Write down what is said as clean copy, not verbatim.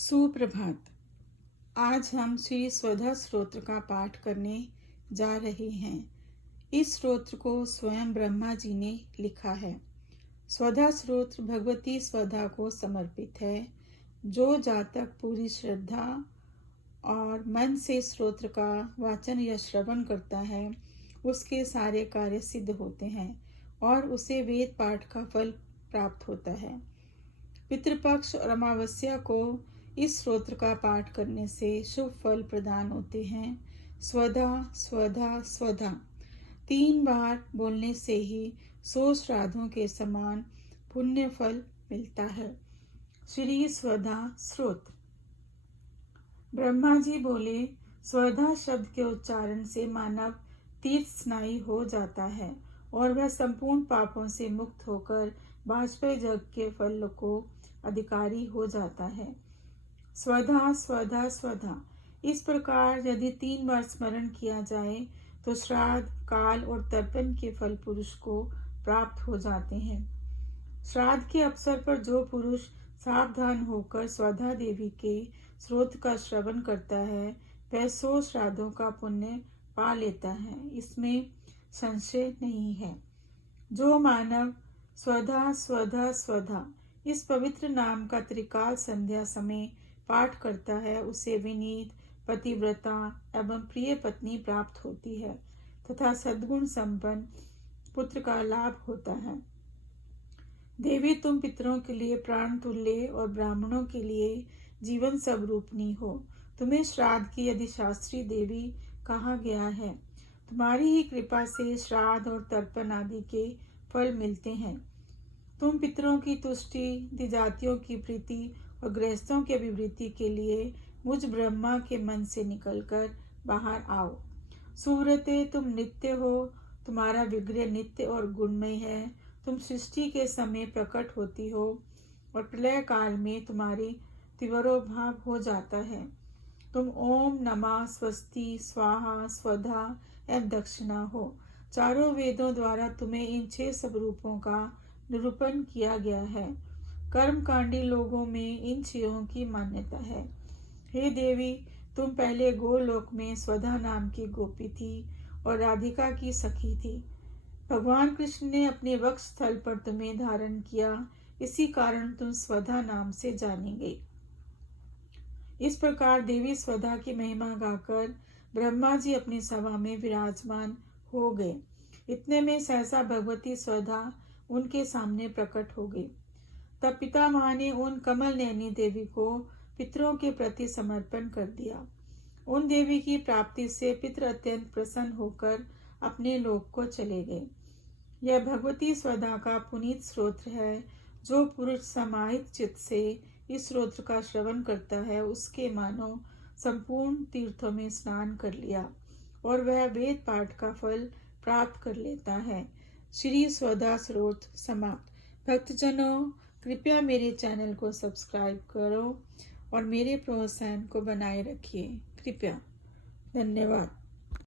सुप्रभात। आज हम श्री स्वधा स्तोत्र का पाठ करने जा रहे हैं। इस स्तोत्र को स्वयं ब्रह्मा जी ने लिखा है। स्वधा स्तोत्र भगवती स्वधा को समर्पित है। जो जातक पूरी श्रद्धा और मन से स्तोत्र का वाचन या श्रवण करता है, उसके सारे कार्य सिद्ध होते हैं और उसे वेद पाठ का फल प्राप्त होता है। पितृपक्ष और अमावस्या को इस स्तोत्र का पाठ करने से शुभ फल प्रदान होते हैं। स्वधा स्वधा स्वधा 3 बार बोलने से ही 100 श्राद्धों के समान पुण्य फल मिलता है। श्री स्वधा स्तोत्र। ब्रह्मा जी बोले, स्वधा शब्द के उच्चारण से मानव तीर्थ स्नायी हो जाता है और वह संपूर्ण पापों से मुक्त होकर वाजपेयी जग के फल को अधिकारी हो जाता है। स्वधा स्वधा स्वधा इस प्रकार यदि 3 बार स्मरण किया जाए तो श्राद्ध, काल और तर्पण के फल पुरुष को प्राप्त हो जाते हैं। श्राद्ध के अवसर पर जो पुरुष सावधान होकर स्वधा देवी के स्तोत्र का श्रवण करता है, वह 100 श्राद्धों का पुण्य पा लेता है, इसमें संशय नहीं है। जो मानव स्वधा स्वधा स्वधा इस पवित्र नाम का त्रिकाल संध्या समय पाठ करता है, उसे विनीत, पतिव्रता एवं प्रिय पत्नी प्राप्त होती है तथा सद्गुण संपन्न पुत्र का लाभ होता है। देवी, तुम पितरों के लिए प्राण तुल्य और ब्राह्मणों के लिए जीवन स्वरूपनी हो। तुम्हें श्राद्ध की यदि शास्त्री देवी कहा गया है। तुम्हारी ही कृपा से श्राद्ध और तर्पण आदि के फल मिलते हैं। तुम पितरों की तुष्टि, द्विजातियों की प्रीति और गृहस्थों की अभिवृद्धि के लिए मुझ ब्रह्मा के मन से निकलकर बाहर आओ। सुव्रते, तुम नित्य हो, तुम्हारा विग्रह नित्य और गुणमय है। तुम सृष्टि के समय प्रकट होती हो और प्रलय काल में तुम्हारी तिरोभाव हो जाता है। तुम ओम नमः, स्वस्ति, स्वाहा, स्वधा एवं दक्षिणा हो। चारों वेदों द्वारा तुम्हें इन 6 स्वरूपों का निरूपण किया गया है। कर्मकांडी लोगों में इन 6 की मान्यता है। हे देवी, तुम पहले गोलोक में स्वधा नाम की गोपी थी और राधिका की सखी थी। भगवान कृष्ण ने अपने वक्ष स्थल पर तुम्हें धारण किया, इसी कारण तुम स्वधा नाम से जानी गई। इस प्रकार देवी स्वधा की महिमा गाकर ब्रह्मा जी अपनी सभा में विराजमान हो गए। इतने में सहसा भगवती स्वधा उनके सामने प्रकट हो गई। तब पितामह ने उन कमल नयनी देवी को पितरों के प्रति समर्पण कर दिया। उन देवी की प्राप्ति से पितर अत्यंत प्रसन्न होकर अपने लोक को चले गए। यह भगवती स्वधा का पुनीत स्तोत्र है। जो पुरुष समाहित चित्त से इस स्तोत्र का श्रवण करता है, उसके मानो संपूर्ण तीर्थों में स्नान कर लिया और वह वेद पाठ का फल प्राप्त कर लेता है। श्री स्वधा स्तोत्र समाप्त। भक्तजनों, कृपया मेरे चैनल को सब्सक्राइब करो और मेरे प्रोत्साहन को बनाए रखिए। कृपया। धन्यवाद।